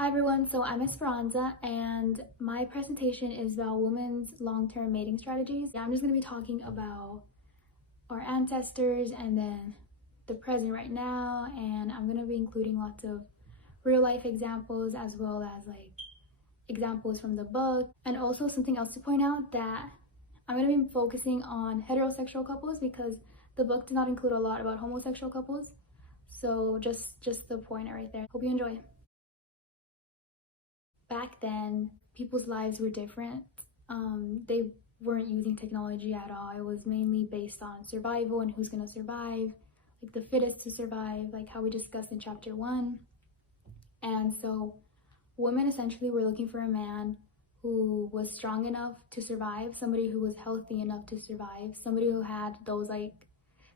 Hi everyone, so I'm Esperanza and my presentation is about women's long-term mating strategies. I'm just going to be talking about our ancestors and then the present right now, and I'm going to be including lots of real life examples as well as like examples from the book. And also something else to point out, that I'm going to be focusing on heterosexual couples because the book does not include a lot about homosexual couples. So just the pointer right there. Hope you enjoy. Back then, people's lives were different. They weren't using technology at all. It was mainly based on survival and who's gonna survive, like the fittest to survive, like how we discussed in chapter 1. And so women essentially were looking for a man who was strong enough to survive, somebody who was healthy enough to survive, somebody who had those like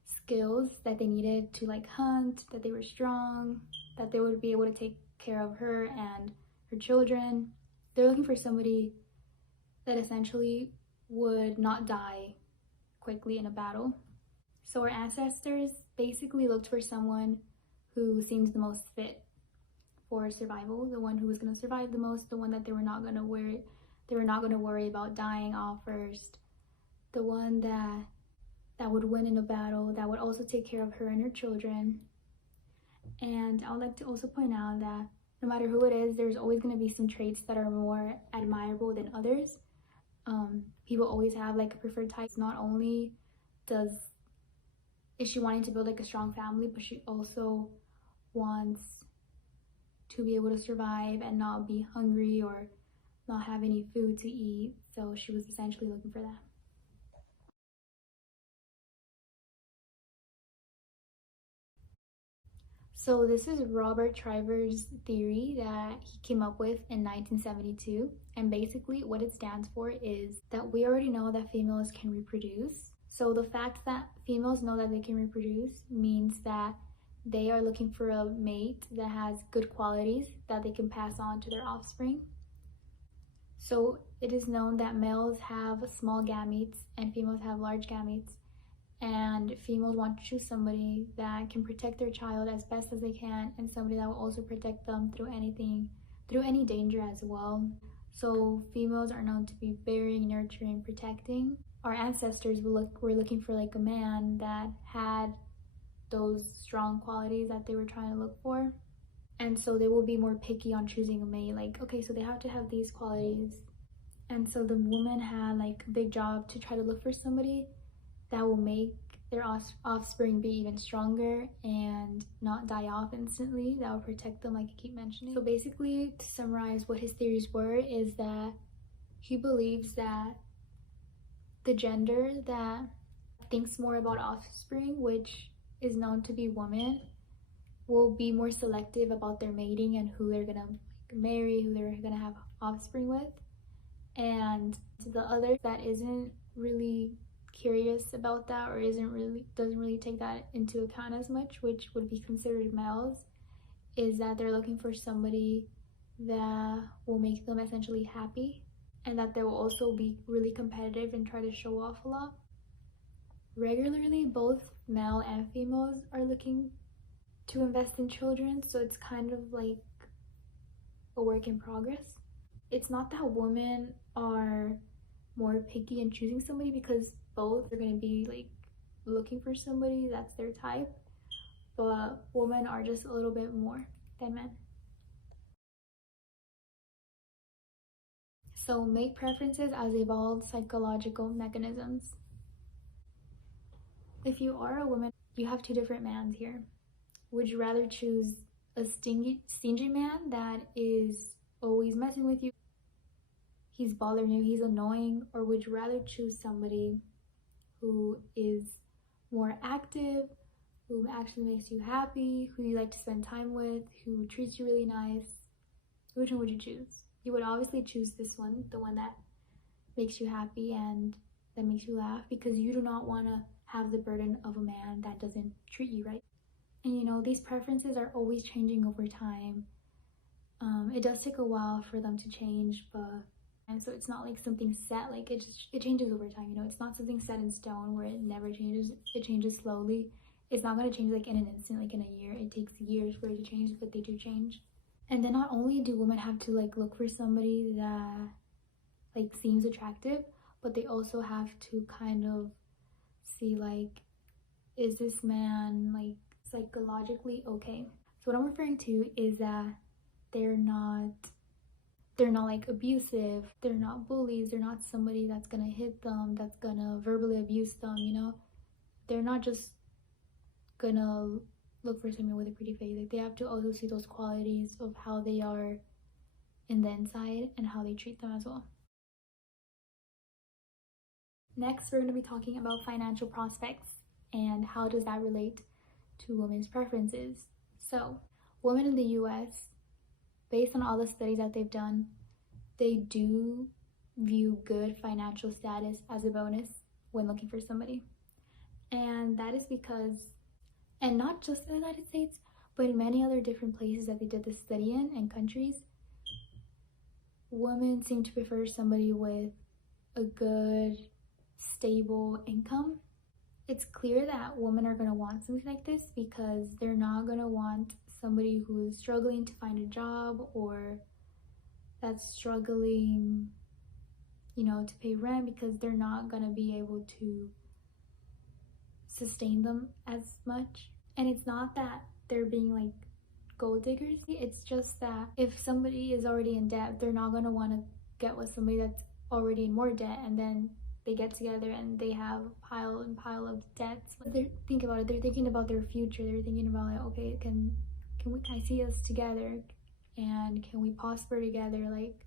skills that they needed to like hunt, that they were strong, that they would be able to take care of her and her children. They're looking for somebody that essentially would not die quickly in a battle. So our ancestors basically looked for someone who seemed the most fit for survival, the one who was going to survive the most, the one that they were not going to worry about dying off first, the one that would win in a battle, that would also take care of her and her children. And I would like to also point out that no matter who it is, there's always going to be some traits that are more admirable than others. People always have like a preferred type. Not only is she wanting to build like a strong family, but she also wants to be able to survive and not be hungry or not have any food to eat. So she was essentially looking for that. So this is Robert Treiber's theory that he came up with in 1972. And basically what it stands for is that we already know that females can reproduce. So the fact that females know that they can reproduce means that they are looking for a mate that has good qualities that they can pass on to their offspring. So it is known that males have small gametes and females have large gametes. And females want to choose somebody that can protect their child as best as they can, and somebody that will also protect them through any danger as well. So females are known to be bearing, nurturing, protecting. Our ancestors were looking for like a man that had those strong qualities that they were trying to look for. And so they will be more picky on choosing a mate. Like, okay, so they have to have these qualities. And so the woman had like a big job to try to look for somebody that will make their offspring be even stronger and not die off instantly, that will protect them like I keep mentioning. So basically, to summarize what his theories were, is that he believes that the gender that thinks more about offspring, which is known to be women, will be more selective about their mating and who they're gonna marry, who they're gonna have offspring with. And the other that isn't really curious about that or doesn't really take that into account as much, which would be considered males, is that they're looking for somebody that will make them essentially happy, and that they will also be really competitive and try to show off a lot. Regularly, both male and females are looking to invest in children, so it's kind of like a work in progress. It's not that women are more picky in choosing somebody, because both are going to be like looking for somebody that's their type, but women are just a little bit more than men. So mate preferences as evolved psychological mechanisms. If you are a woman, you have two different mans here. Would you rather choose a stingy man that is always messing with you, he's bothering you, he's annoying, or would you rather choose somebody who is more active, who actually makes you happy, who you like to spend time with, who treats you really nice? Which one would you choose? You would obviously choose this one, the one that makes you happy and that makes you laugh, because you do not want to have the burden of a man that doesn't treat you right. And you know, these preferences are always changing over time. It does take a while for them to change, and so it's not like something set, like it changes over time, you know. It's not something set in stone where it never changes. It changes slowly. It's not going to change like in an instant, like in a year. It takes years for it to change, but they do change. And then not only do women have to like look for somebody that like seems attractive, but they also have to kind of see like, is this man like psychologically okay? So what I'm referring to is that they're not they're not like abusive, they're not bullies, they're not somebody that's gonna hit them, that's gonna verbally abuse them, you know? They're not just gonna look for someone with a pretty face. Like they have to also see those qualities of how they are in the inside and how they treat them as well. Next, we're going to be talking about financial prospects and how does that relate to women's preferences. So, women in the US, based on all the studies that they've done, they do view good financial status as a bonus when looking for somebody. And that is because, and not just in the United States, but in many other different places that they did the study in and countries, women seem to prefer somebody with a good, stable income. It's clear that women are going to want something like this because they're not going to want somebody who is struggling to find a job or that's struggling, you know, to pay rent, because they're not going to be able to sustain them as much. And it's not that they're being like gold diggers, it's just that if somebody is already in debt, they're not going to want to get with somebody that's already in more debt, and then they get together and they have pile and pile of debts. Think about it, they're thinking about their future. They're thinking about like, okay, can I see us together, and can we prosper together like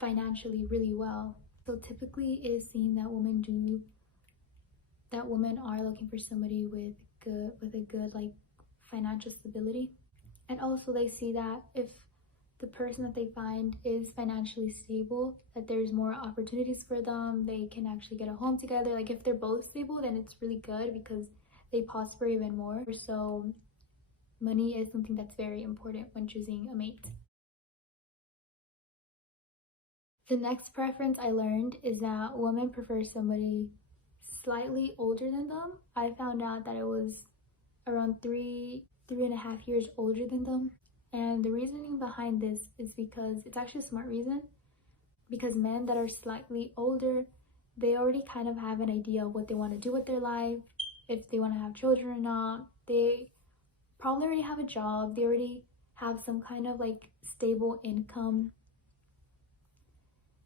financially really well? So typically it is seen that women are looking for somebody with a good like financial stability. And also they see that if the person that they find is financially stable, that there's more opportunities for them. They can actually get a home together. Like if they're both stable, then it's really good because they prosper even more. So money is something that's very important when choosing a mate. The next preference I learned is that women prefer somebody slightly older than them. I found out that it was around 3.5 years older than them. And the reasoning behind this is because it's actually a smart reason. Because men that are slightly older, they already kind of have an idea of what they want to do with their life, if they want to have children or not. They probably already have a job, they already have some kind of like stable income.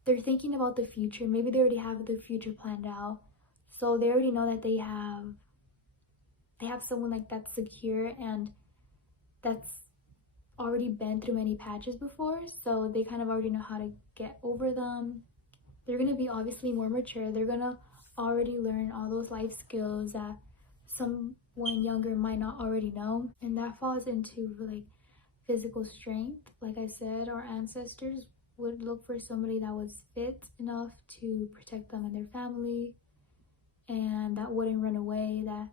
They're thinking about the future. Maybe they already have the future planned out. So they already know that they have someone like that's secure and that's already been through many patches before, so they kind of already know how to get over them. They're going to be obviously more mature. They're going to already learn all those life skills that someone younger might not already know. And that falls into like physical strength. Like I said, our ancestors would look for somebody that was fit enough to protect them and their family, and that wouldn't run away, that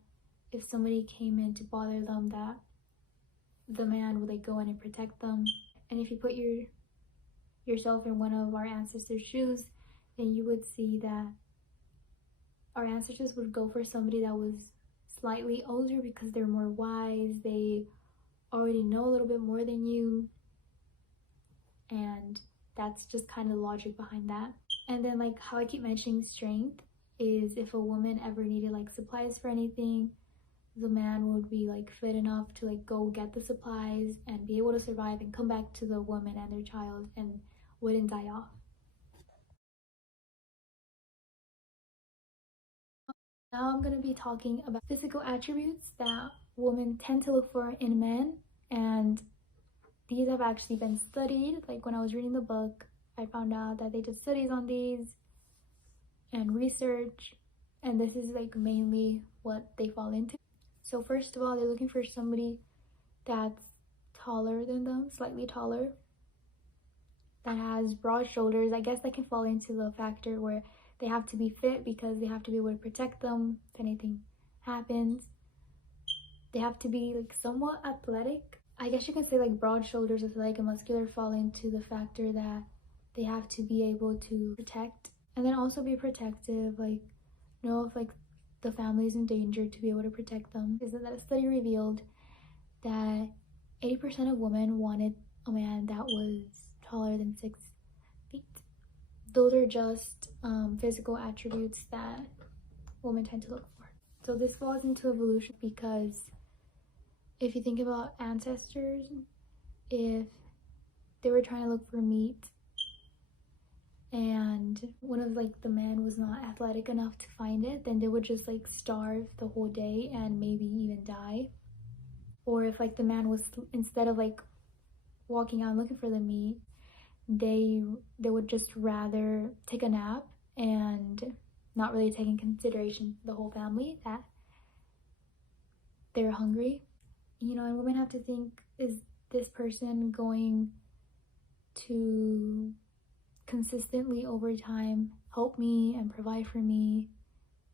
if somebody came in to bother them, that the man would like go in and protect them. And if you put yourself in one of our ancestors' shoes, then you would see that our ancestors would go for somebody that was slightly older because they're more wise, they already know a little bit more than you, and that's just kind of the logic behind that. And then like how I keep mentioning strength is if a woman ever needed like supplies for anything, the man would be like fit enough to like go get the supplies and be able to survive and come back to the woman and their child and wouldn't die off. Now I'm going to be talking about physical attributes that women tend to look for in men, and these have actually been studied. Like when I was reading the book, I found out that they did studies on these and research, and this is like mainly what they fall into. So first of all, they're looking for somebody that's taller than them, slightly taller, that has broad shoulders. I guess that can fall into the factor where they have to be fit because they have to be able to protect them if anything happens. They have to be like somewhat athletic. I guess you can say like broad shoulders, athletic, and muscular fall into the factor that they have to be able to protect, and then also be protective, like know if like the family is in danger to be able to protect them. Is that a study revealed that 80% of women wanted a man that was taller than 6 feet. Those are just physical attributes that women tend to look for. So this falls into evolution because if you think about ancestors, if they were trying to look for meat and one of like the men was not athletic enough to find it, then they would just like starve the whole day and maybe even die. Or if like the man was, instead of like walking out looking for the meat, they would just rather take a nap and not really take in consideration the whole family that they're hungry. You know, and women have to think, is this person going to consistently over time help me and provide for me?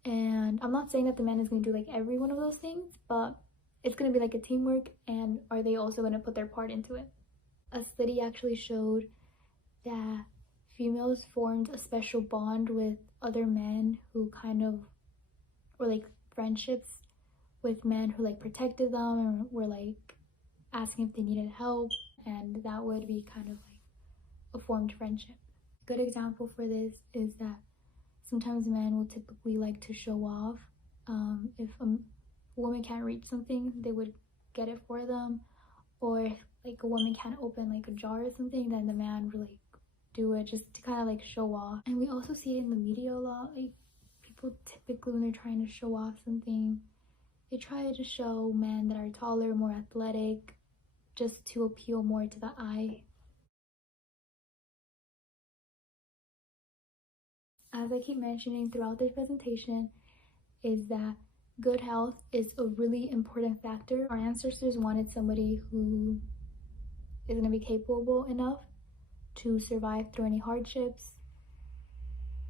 And I'm not saying that the man is going to do like every one of those things, but it's going to be like a teamwork, and are they also going to put their part into it? A study actually showed that females formed a special bond with other men who kind of, or like friendships with men who like protected them and were like asking if they needed help, and that would be kind of like a formed friendship. A good example for this is that sometimes men will typically like to show off. If a woman can't reach something, they would get it for them, or if like a woman can't open like a jar or something, then the man would like do it just to kind of like show off. And we also see it in the media a lot. Like people typically, when they're trying to show off something, they try to show men that are taller, more athletic, just to appeal more to the eye. As I keep mentioning throughout this presentation, is that good health is a really important factor. Our ancestors wanted somebody who is going to be capable enough to survive through any hardships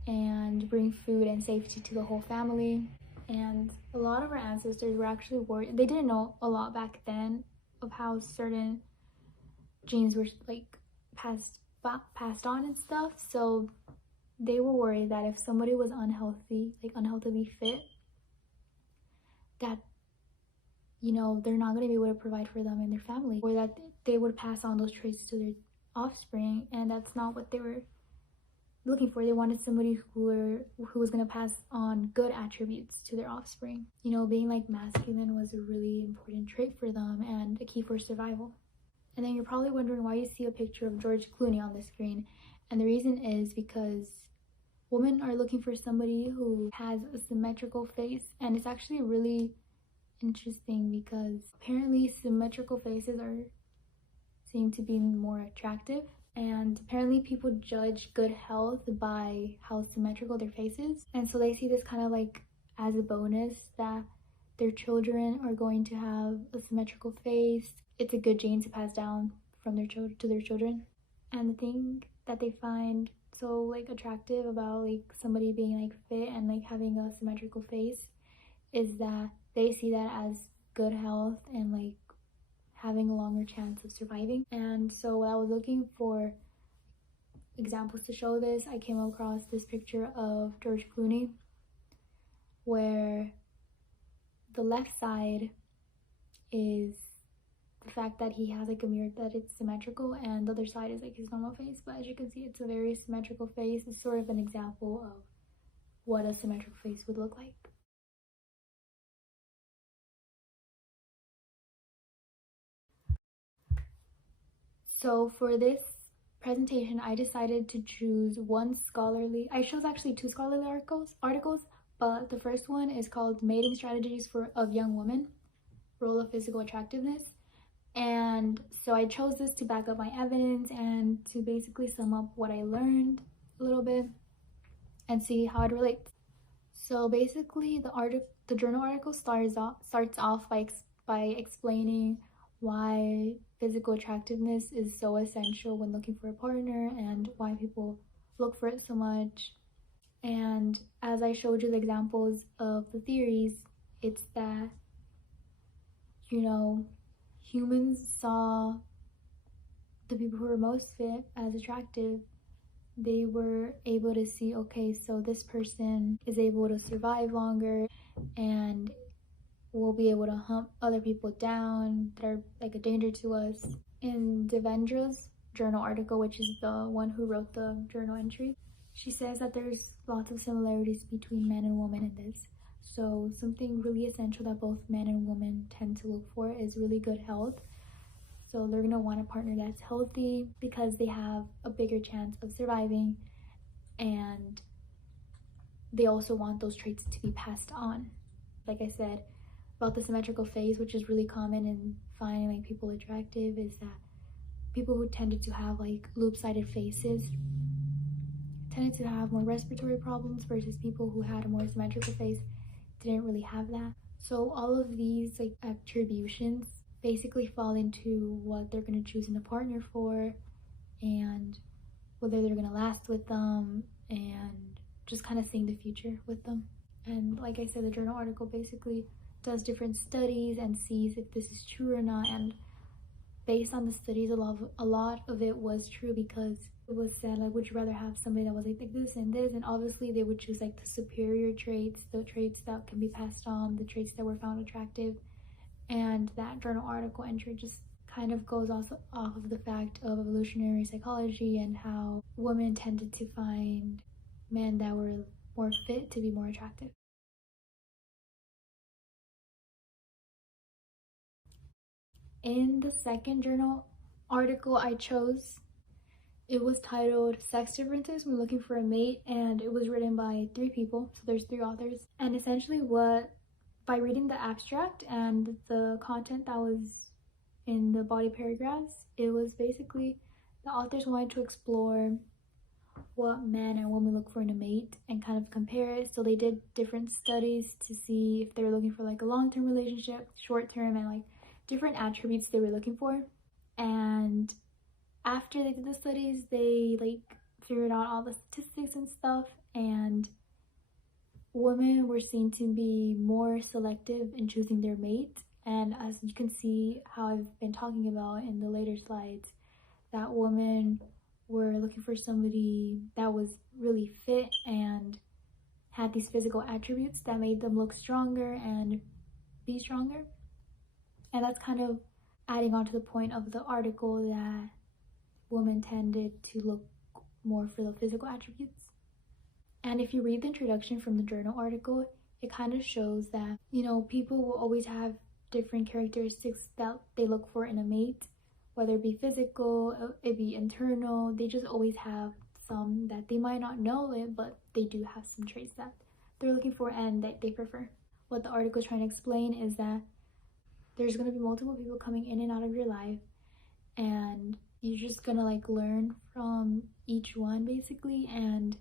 and bring food and safety to the whole family. And a lot of our ancestors were actually worried. They didn't know a lot back then of how certain genes were like passed on and stuff. So they were worried that if somebody was unhealthy, like unhealthily fit, that, you know, they're not going to be able to provide for them and their family, or that they would pass on those traits to their offspring. And that's not what they were looking for. They wanted somebody who was going to pass on good attributes to their offspring. You know, being like masculine was a really important trait for them and a key for survival. And then you're probably wondering why you see a picture of George Clooney on the screen, and the reason is because women are looking for somebody who has a symmetrical face. And it's actually really interesting because apparently symmetrical faces seem to be more attractive, and apparently people judge good health by how symmetrical their face is. And so they see this kind of like as a bonus that their children are going to have a symmetrical face. It's a good gene to pass down from their children to their children. And the thing that they find so like attractive about like somebody being like fit and like having a symmetrical face is that they see that as good health and like having a longer chance of surviving. And so when I was looking for examples to show this, I came across this picture of George Clooney where the left side is the fact that he has like a mirror that it's symmetrical, and the other side is like his normal face. But as you can see, it's a very symmetrical face. It's sort of an example of what a symmetrical face would look like. So for this presentation, I decided to choose I chose actually 2 scholarly articles, but the first one is called Mating Strategies of Young Women, Role of Physical Attractiveness. And so I chose this to back up my evidence and to basically sum up what I learned a little bit and see how it relates. So basically the journal article starts off by explaining why physical attractiveness is so essential when looking for a partner and why people look for it so much. And as I showed you the examples of the theories, it's that, you know, humans saw the people who were most fit as attractive. They were able to see, okay, so this person is able to survive longer and will be able to hunt other people down that are like a danger to us. In Devendra's journal article, which is the one who wrote the journal entry, she says that there's lots of similarities between men and women in this. So something really essential that both men and women tend to look for is really good health. So they're gonna want a partner that's healthy because they have a bigger chance of surviving, and they also want those traits to be passed on. Like I said about the symmetrical face, which is really common in finding like people attractive, is that people who tended to have like loop-sided faces tended to have more respiratory problems, versus people who had a more symmetrical face didn't really have that. So all of these like attributions basically fall into what they're going to choose in a partner for, and whether they're going to last with them, and just kind of seeing the future with them. And like I said, the journal article basically does different studies and sees if this is true or not, and based on the studies, a lot of it was true, because it was said like, would you rather have somebody that was like this and this, and obviously they would choose like the superior traits, the traits that can be passed on, the traits that were found attractive. And that journal article entry just kind of goes off of the fact of evolutionary psychology and how women tended to find men that were more fit to be more attractive. In the second journal article I chose, it was titled Sex Differences When Looking for a Mate, and it was written by 3 people, so there's 3 authors. And essentially by reading the abstract and the content that was in the body paragraphs, it was basically the authors wanted to explore what men and women look for in a mate and kind of compare it. So they did different studies to see if they were looking for like a long-term relationship, short-term, and like different attributes they were looking for. And after they did the studies, they like figured out all the statistics and stuff, and women were seen to be more selective in choosing their mate. And as you can see how I've been talking about in the later slides, that women were looking for somebody that was really fit and had these physical attributes that made them look stronger and be stronger. And that's kind of adding on to the point of the article that women tended to look more for the physical attributes. And if you read the introduction from the journal article, it kind of shows that, you know, people will always have different characteristics that they look for in a mate, whether it be physical, it be internal. They just always have some that they might not know it, but they do have some traits that they're looking for and that they prefer. What the article is trying to explain is that there's going to be multiple people coming in and out of your life, and you're just gonna like learn from each one basically, and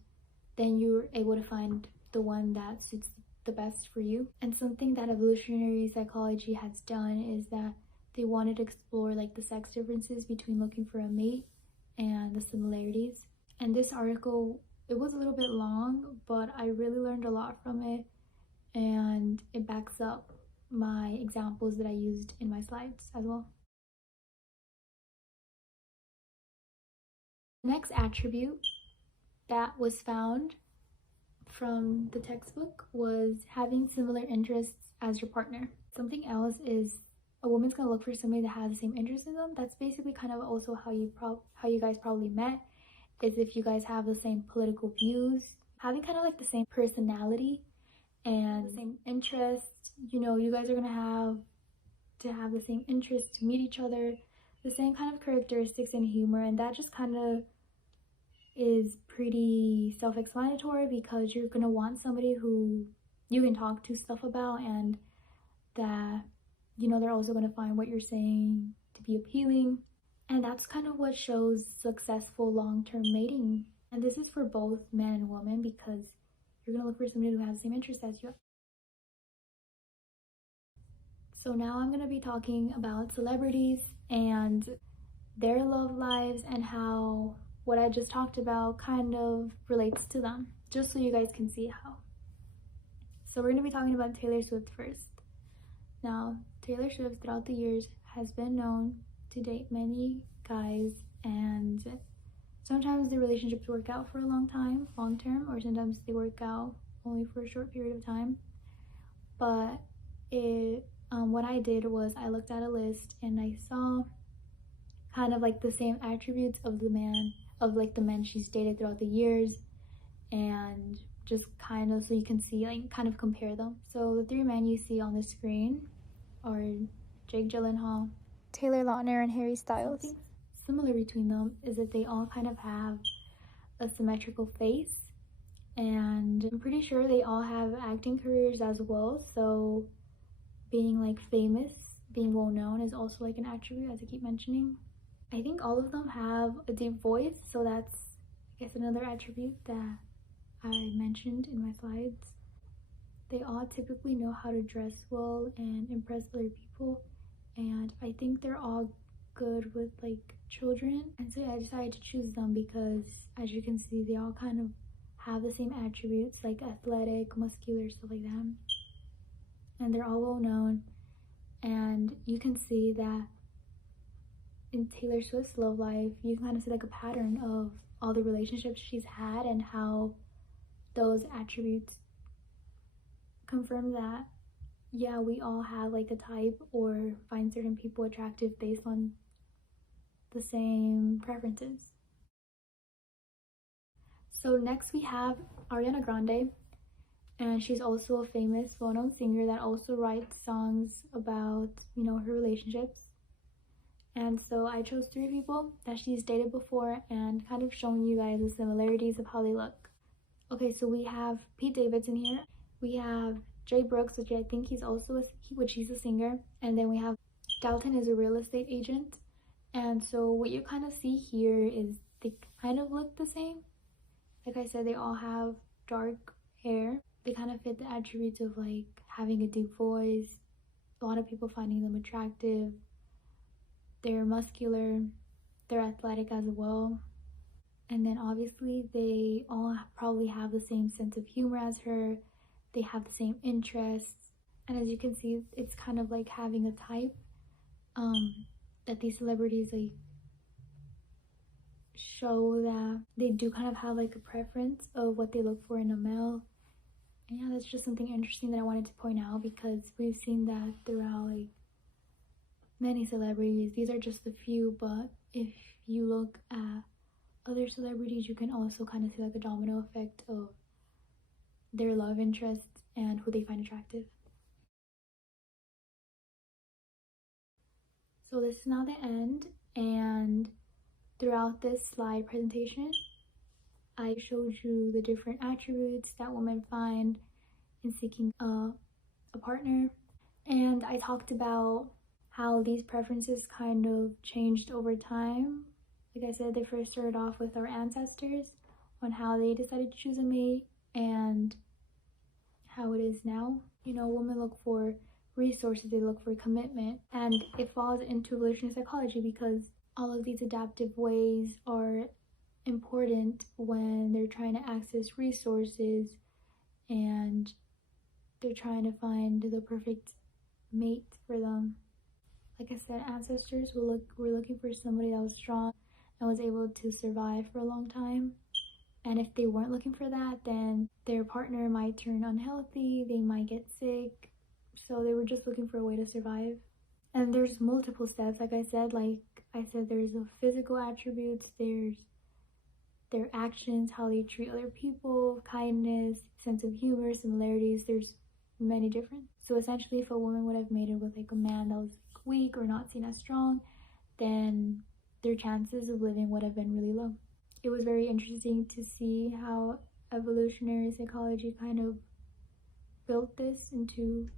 then you're able to find the one that suits the best for you. And something that evolutionary psychology has done is that they wanted to explore like the sex differences between looking for a mate and the similarities. And this article, it was a little bit long, but I really learned a lot from it, and it backs up my examples that I used in my slides as well. The next attribute that was found from the textbook was having similar interests as your partner. Something else is a woman's gonna look for somebody that has the same interests in them. That's basically kind of also how you guys probably met, is if you guys have the same political views, having kind of like the same personality and the same interests. You know, you guys are gonna have to have the same interests to meet each other, the same kind of characteristics and humor, and that just kind of is pretty self-explanatory, because you're gonna want somebody who you can talk to stuff about, and that, you know, they're also gonna find what you're saying to be appealing. And that's kind of what shows successful long-term mating. And this is for both men and women, because you're gonna look for somebody who has the same interests as you. So now I'm gonna be talking about celebrities and their love lives, and how what I just talked about kind of relates to them, just so you guys can see how. So we're gonna be talking about Taylor Swift first. Now, Taylor Swift throughout the years has been known to date many guys, and sometimes the relationships work out for a long term, or sometimes they work out only for a short period of time. But what I did was I looked at a list and I saw kind of like the same attributes of the man, of like the men she's dated throughout the years, and just kind of so you can see, like, kind of compare them. So the three men you see on the screen are Jake Gyllenhaal, Taylor Lautner, and Harry Styles. Something similar between them is that they all kind of have a symmetrical face, and I'm pretty sure they all have acting careers as well, so being like famous, being well known is also like an attribute, as I keep mentioning. I think all of them have a deep voice, so that's, I guess, another attribute that I mentioned in my slides. They all typically know how to dress well and impress other people, and I think they're all good with like children, and so I decided to choose them because, as you can see, they all kind of have the same attributes, like athletic, muscular, stuff like that, and they're all well known. And you can see that in Taylor Swift's love life, you can kind of see like a pattern of all the relationships she's had and how those attributes confirm that, yeah, we all have like a type or find certain people attractive based on the same preferences. So next we have Ariana Grande, and she's also a famous, well-known singer that also writes songs about, you know, her relationships. And so I chose three people that she's dated before and kind of showing you guys the similarities of how they look. Okay, so we have Pete Davidson here. We have Jay Brooks, which I think he's also he's a singer. And then we have Dalton is a real estate agent. And so what you kind of see here is they kind of look the same. Like I said, they all have dark hair. They kind of fit the attributes of like having a deep voice, a lot of people finding them attractive. They're muscular, they're athletic as well. And then obviously they all probably have the same sense of humor as her. They have the same interests. And as you can see, it's kind of like having a type that these celebrities like show that they do kind of have like a preference of what they look for in a male. And yeah, that's just something interesting that I wanted to point out, because we've seen that throughout like many celebrities. These are just a few, but if you look at other celebrities, you can also kind of see like a domino effect of their love interests and who they find attractive. So this is now the end, and throughout this slide presentation, I showed you the different attributes that women find in seeking a partner, and I talked about how these preferences kind of changed over time. Like I said, they first started off with our ancestors on how they decided to choose a mate and how it is now. You know, women look for resources, they look for commitment, and it falls into evolutionary psychology because all of these adaptive ways are important when they're trying to access resources and they're trying to find the perfect mate for them. Like I said, ancestors were looking for somebody that was strong and was able to survive for a long time. And if they weren't looking for that, then their partner might turn unhealthy, they might get sick. So they were just looking for a way to survive. And there's multiple steps, like I said. There's the physical attributes, there's their actions, how they treat other people, kindness, sense of humor, similarities. There's many different. So essentially, if a woman would have mated with like a man that was weak or not seen as strong, then their chances of living would have been really low. It was very interesting to see how evolutionary psychology kind of built this into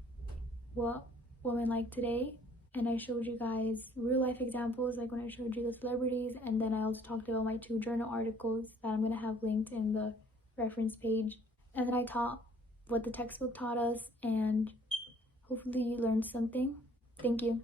what women like today. And I showed you guys real life examples, like when I showed you the celebrities, and then I also talked about my 2 journal articles that I'm going to have linked in the reference page. And then I taught what the textbook taught us, and hopefully you learned something. Thank you.